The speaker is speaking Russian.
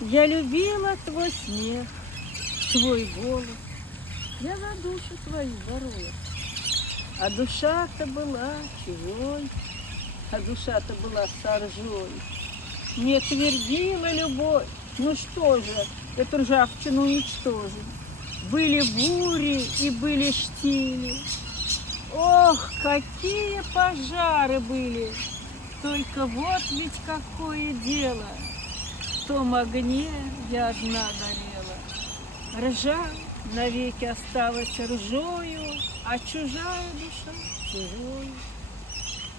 Я любила твой смех, твой голос, я за душу твою боролась. А душа-то была чужой, а душа-то была соржой. Мне твердила любовь, ну что же, эту ржавчину уничтожить. Были бури и были штили. Ох, какие пожары были! Только вот ведь какое дело! В том огне я одна горела. Ржа навеки осталась ржою, а чужая душа чужой.